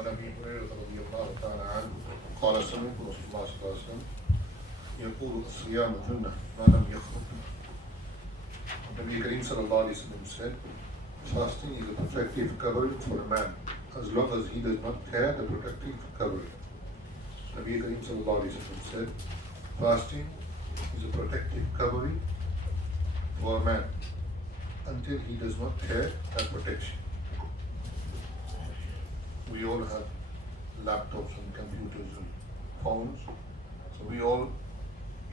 وعن ابي هريره رضي الله تعالى عنه قال سمعت رسول الله صلى الله عليه وسلم يقول الصيام جنة ما لم يخرج. Nabi Kareem sallallahu alayhi wa sallam said, fasting is a protective covering for a man as long as he does not tear the protective covering. Nabi Kareem sallallahu alayhi wa sallam said, fasting is a protective covering for a man until he does not tear that protection. We all have laptops and computers and phones, so we all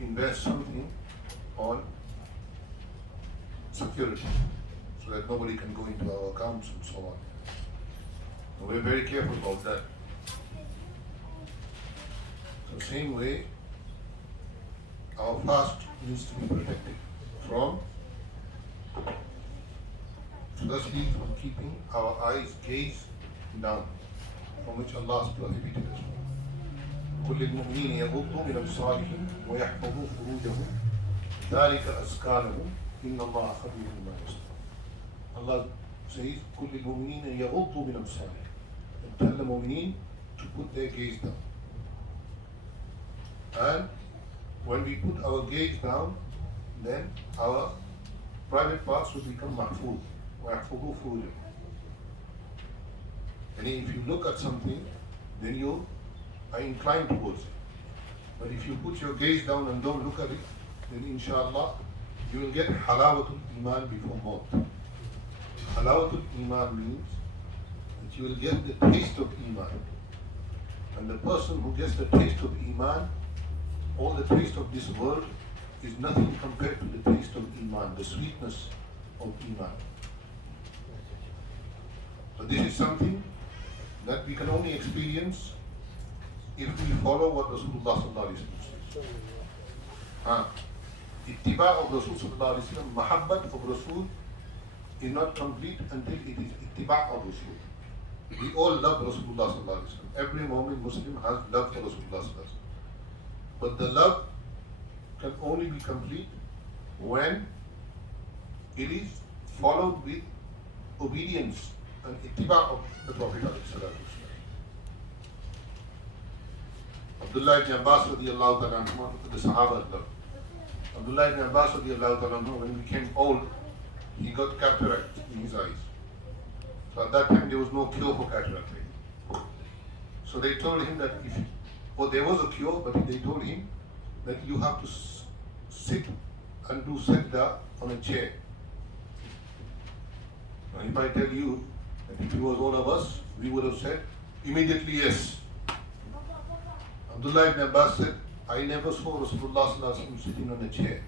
invest something on security so that nobody can go into our accounts and so on. So we're very careful about that. So same way, our fast needs to be protected from, firstly, from keeping our eyes gaze down, from which Allah has prohibited us. كل المؤمنين يغضوا من أبصارهم ويحفظوا فروجهم ذلك أزكى لهم إن الله خبير بما يصنعون. Allah says كل المؤمنين يغضوا من أبصارهم. Tell the mu'mineen to put their gaze down. And when we put our gaze down, then our private parts will become mahfuz. ويحفظوا فروجهم. And if you look at something, then you are inclined towards it. But if you put your gaze down and don't look at it, then inshallah you will get halawatul iman before maut. Halawatul iman means that you will get the taste of iman. And the person who gets the taste of iman, all the taste of this world is nothing compared to the taste of iman, the sweetness of iman. So this is something that we can only experience if we follow what Rasulullah sallallahu alaihi wasallam says. Ittiba of Rasul sallallahu alaihi wasallam, mahabbat of Rasul is not complete until it is ittiba of Rasul. We all love Rasulullah sallallahu alaihi wasallam. Every Mu'min Muslim has love for Rasulullah sallallahu alaihi wasallam. But the love can only be complete when it is followed with obedience and ittiba of the Prophet sallallahu alaihi wasallam. Abdullah ibn Abbas radiallahu ta'ala anhu, the Sahaba love. Abdullah ibn Abbas radiallahu ta'ala anhu, when he became old, he got cataract in his eyes. So at that time there was no cure for cataract. So they told him that there was a cure, but they told him that you have to sit and do sajda on a chair. Now if I tell you that if it was all of us, we would have said immediately yes. Abdullah ibn Abbas said, I never saw Rasulullah sallallahu alaihi wasallam sitting on a chair.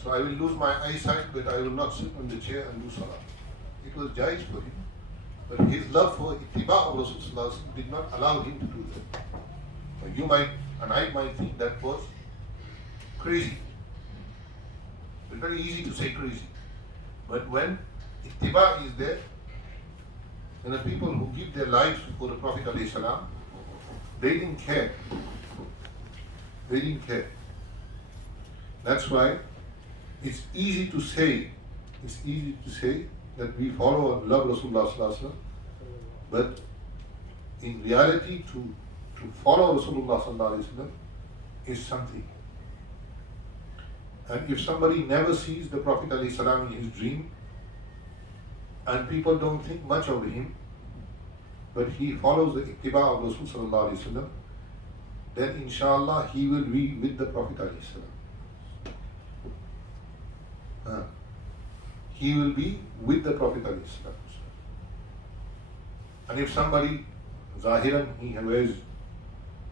So I will lose my eyesight, but I will not sit on the chair and do salah. It was jais for him, but his love for ittiba of Rasulullah did not allow him to do that. You might, and I might think that was crazy. It's very easy to say crazy. But when ittiba is there, and the people who give their lives for the Prophet alayhi salam, they didn't care. They didn't care. That's why it's easy to say that we follow and love Rasulullah sallallahu alaihi wasallam, but in reality to follow Rasulullah sallallahu alaihi wasallam is something. And if somebody never sees the Prophet alayhi salam in his dream, and people don't think much of him, but he follows the ittiba of Rasul sallallahu alaihi wasallam, then inshallah he will be with the Prophet alayhi salam. He will be with the Prophet alayhi salam. And if somebody, zahiran, he wears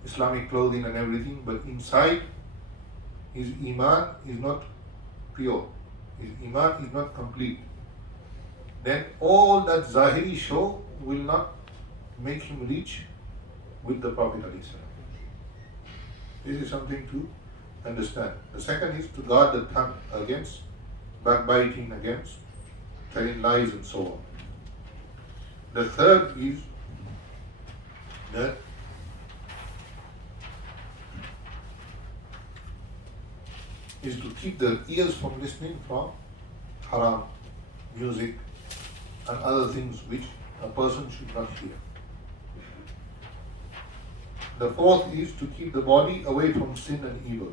Islamic clothing and everything, but inside his iman is not pure, his iman is not complete, then all that zahiri show will not make him reach with the Prophet alayhi salam. This is something to understand. The second is to guard the tongue against backbiting, against telling lies and so on. The third is that is to keep the ears from listening from haram, music and other things which a person should not hear. The fourth is to keep the body away from sin and evil.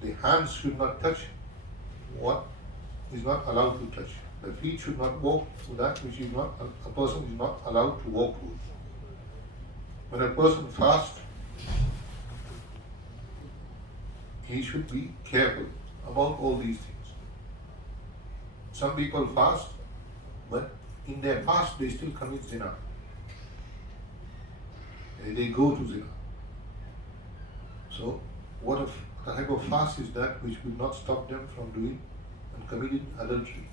The hands should not touch what is not allowed to touch. The feet should not walk with that which is not a person is not allowed to walk with. When a person fasts, he should be careful about all these things. Some people fast, but in their fast they still commit zina. They go to zina. So, what a type of fast is that which will not stop them from doing and committing adultery?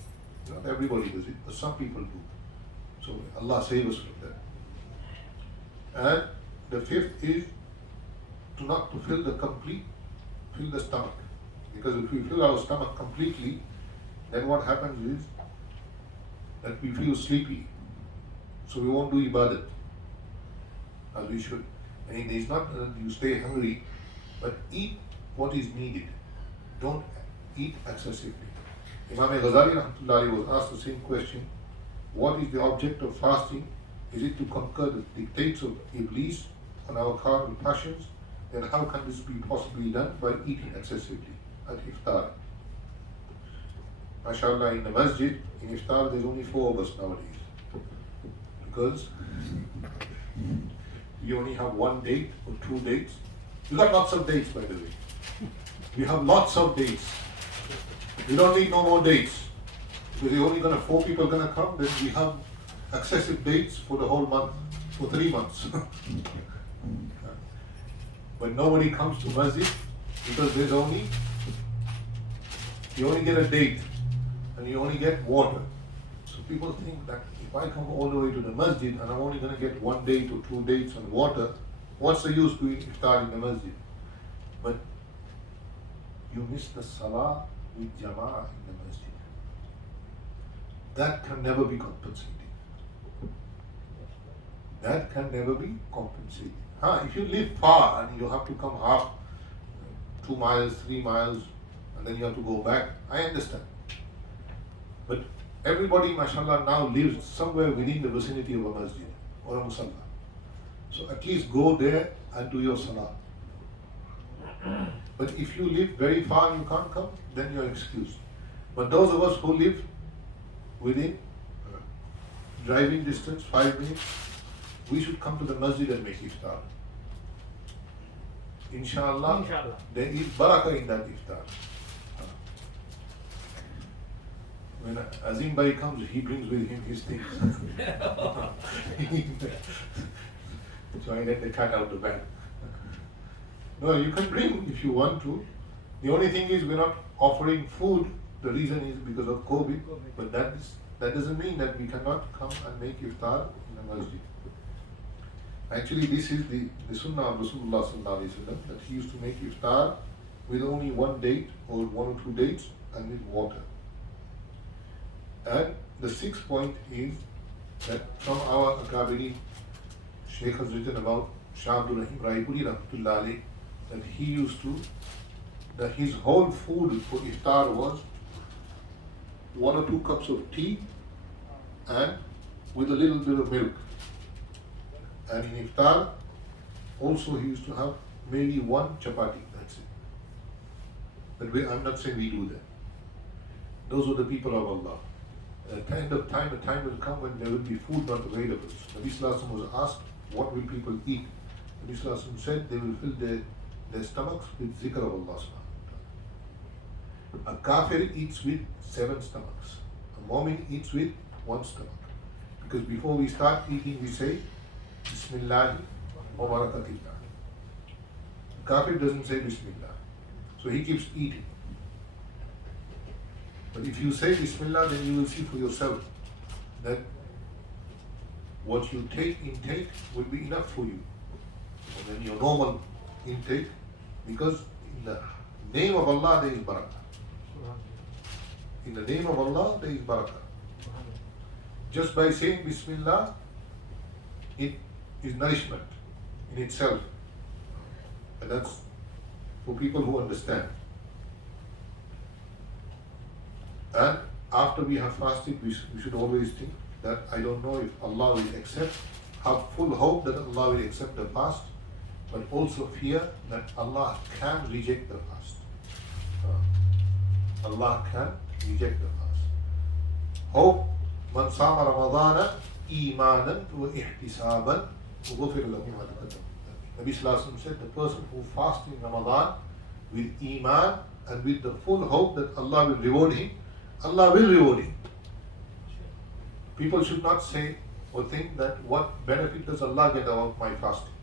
Not everybody does it, but some people do. So, Allah save us from that. And the fifth is to not to fill the stomach. Because if we fill our stomach completely, then what happens is that we feel sleepy. So we won't do ibadat as we should. And it is not that you stay hungry, but eat what is needed. Don't eat excessively. Imam Ghazali rahmatullahi was asked the same question: what is the object of fasting? Is it to conquer the dictates of Iblis on our carnal passions? Then how can this be possibly done? By eating excessively at iftar. MashaAllah, in the masjid, in iftar, there's only 4 of us nowadays. Because we only have 1 date or 2 dates. We got lots of dates, by the way. We have lots of dates. We don't need no more dates. Because you're only 4 people gonna come, then we have excessive dates for the whole month, for 3 months. But nobody comes to masjid because you only get a date and you only get water. So people think that if I come all the way to the masjid and I'm only going to get 1 date or 2 dates and water, what's the use doing iftar in the masjid? But you miss the salah with jama'ah in the masjid. That can never be compensated. That can never be compensated. If you live far and you have to come 2 miles, 3 miles, and then you have to go back, I understand. But everybody, mashallah, now lives somewhere within the vicinity of a masjid or a musalla. So at least go there and do your salah. But if you live very far and you can't come, then you're excused. But those of us who live within driving distance, 5 minutes, we should come to the masjid and make iftar. Inshallah, there is barakah in that iftar. When Azim Bhai comes, he brings with him his things. So I let the cat out of the bag. No, you can bring if you want to. The only thing is we're not offering food. The reason is because of COVID. But that doesn't mean that we cannot come and make iftar in the masjid. Actually, this is the sunnah of Rasulullah sallallahu alaihi wasallam, that he used to make iftar with only 1 date or 1 or 2 dates and with water. And the 6th point is that from our Akabirin, Shaykh has written about Shah Abdul Rahim Raipuri rahmatullah alayh, that he used to, that his whole food for iftar was 1 or 2 cups of tea and with a little bit of milk. And in iftar, also he used to have maybe 1 chapati, that's it. But I'm not saying we do that. Those are the people of Allah. A time will come when there will be food not available. Nabi Sallallahu Alaihi Wasallam was asked, what will people eat? Nabi Sallallahu Alaihi Wasallam said, they will fill their stomachs with zikr of Allah subhanahu wa ta'ala. A kafir eats with 7 stomachs. A mu'min eats with 1 stomach. Because before we start eating, we say, Bismillah wa barakatillah. Kafir doesn't say Bismillah. So he keeps eating. But if you say Bismillah, then you will see for yourself that what you intake will be enough for you. And then your normal intake, because in the name of Allah there is barakah. In the name of Allah there is barakah. Just by saying Bismillah, it is nourishment in itself. And that's for people who understand. And after we have fasted, we should always think that I don't know if Allah will accept, have full hope that Allah will accept the fast, but also fear that Allah can reject the fast. Allah can reject the fast. Hope man sama Ramadana imanan wa ihtisaban ghufir lahu ma taqaddam. Nabi Sallallahu Alaihi Wasallam said, the person who fasts in Ramadan with iman and with the full hope that Allah will reward him, Allah will reward him. People should not say or think that what benefit does Allah get out of my fasting.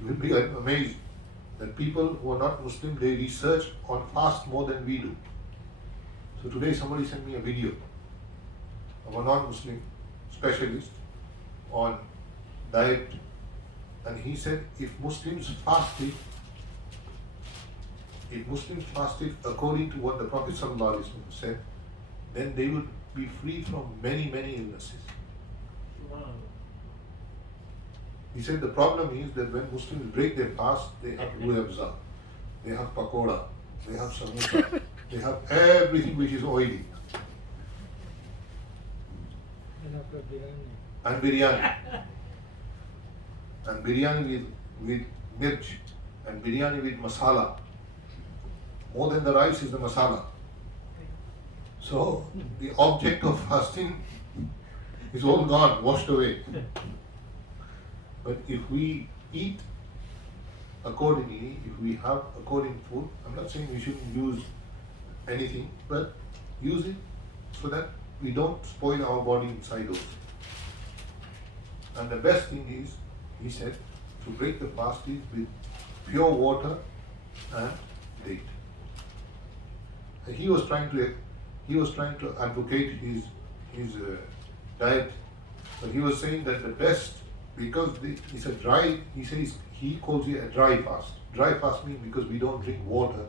You will be amazed that people who are not Muslim, they research on fast more than we do. So today somebody sent me a video of a non-Muslim specialist on diet, and he said if Muslims fasted according to what the Prophet ﷺ said, then they would be free from many illnesses. He said the problem is that when Muslims break their fast, they have ruabza, they have pakoda, they have samosa, they have everything which is oily. And biryani. And biryani with mirch, and biryani with masala. More than the rice is the masala. So the object of fasting is all gone, washed away. But if we eat accordingly, if we have according food, I'm not saying we shouldn't use anything, but use it so that we don't spoil our body inside also. And the best thing is, he said, to break the fast is with pure water and date. And he was trying to advocate his diet, but he was saying that the best, because it's a dry, he calls it a dry fast. Dry fast means because we don't drink water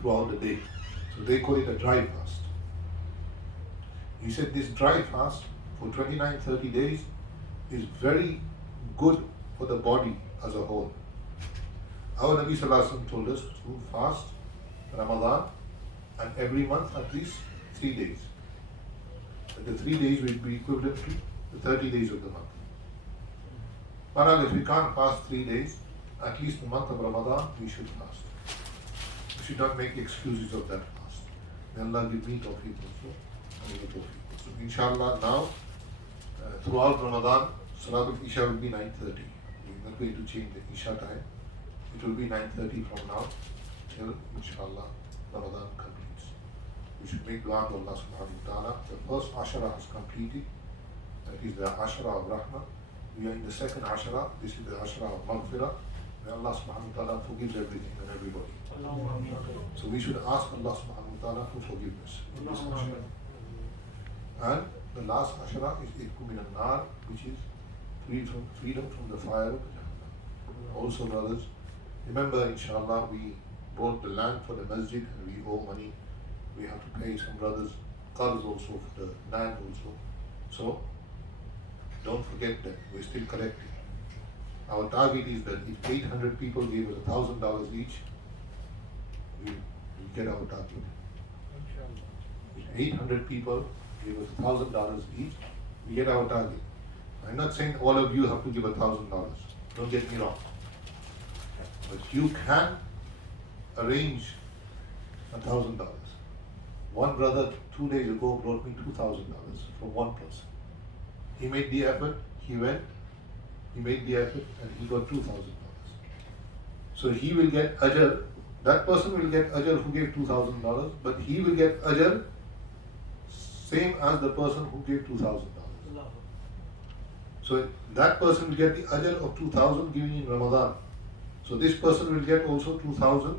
throughout the day. So they call it a dry fast. He said this dry fast for 29-30 days is very good for the body as a whole. Our Nabi Sallallahu Alaihi Wasallam told us to fast Ramadan and every month at least 3 days. But the 3 days will be equivalent to the 30 days of the month. But if we can't fast 3 days, at least the month of Ramadan, we should fast. We should not make excuses of that fast. May Allah give me tawfiq also. So inshallah now, throughout Ramadan, Salatul Isha will be 9:30. We're not going to change the Isha time. It will be 9:30 from now till inshallah Ramadan completes. We should make dua to Allah subhanahu wa ta'ala. The first Ashara has completed. That is the Ashara of Rahmah. We are in the second Ashara. This is the Ashara of Maghfirah. May Allah subhanahu wa ta'ala forgives everything and everybody. So we should ask Allah subhanahu wa ta'ala for forgiveness in this Ashara. And the last Ashara is Itku min al-Nar, which is freedom from the fire of Jahannam. Also, brothers, remember, inshallah, we bought the land for the masjid and we owe money. We have to pay some brothers qarz also for the land also. So, don't forget that we're still collecting. Our target is that if 800 people gave us $1,000 each, we'll get our target. If 800 people gave us $1,000 each, we get our target. I'm not saying all of you have to give $1,000. Don't get me wrong. But you can arrange $1,000. One brother 2 days ago brought me $2,000 from one person. He made the effort, he went, he made the effort, and he got $2,000. So he will get ajr. That person will get ajr who gave $2,000, but he will get ajr same as the person who gave $2,000. So that person will get the ajr of 2,000 given in Ramadan. So this person will get also 2,000.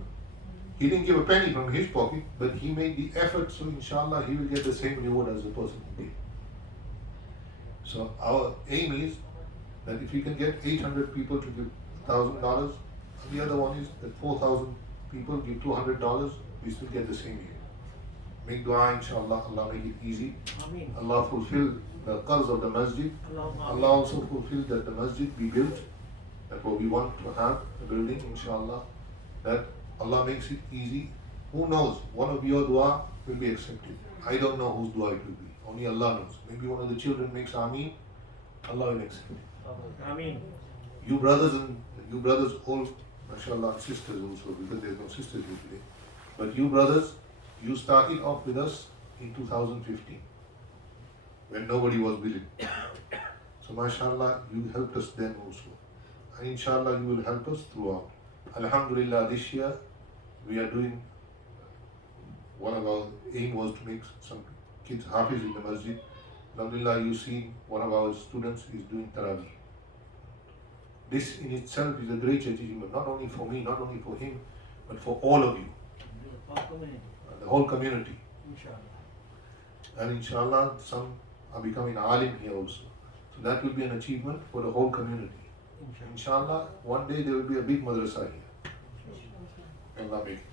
He didn't give a penny from his pocket, but he made the effort, so inshallah he will get the same reward as the person who gave. So our aim is that if we can get 800 people to give $1,000, and the other one is that 4,000 people give $200, we still get the same year. Make dua, inshallah, Allah make it easy. Ameen. Allah fulfill the cause of the masjid. Allah also fulfill that the masjid be built. That's what we want to have, the building, inshallah. That Allah makes it easy. Who knows? One of your dua will be accepted. I don't know whose dua it will be. Only Allah knows. Maybe one of the children makes Ameen, Allah will accept it. Ameen. You brothers all, mashallah, and sisters also, because there's no sisters here today. But you brothers, you started off with us in 2015, when nobody was willing. So mashallah, you helped us then also. And inshallah, you will help us throughout. Alhamdulillah, this year we are doing, one of our aim was to make some kids hafiz in the masjid. Alhamdulillah, you see one of our students is doing Taraweeh. This in itself is a great achievement, not only for me, not only for him, but for all of you, the whole community. And inshallah, some are becoming alim here also. So that will be an achievement for the whole community. Inshallah, one day there will be a big madrasa here. Allah make it.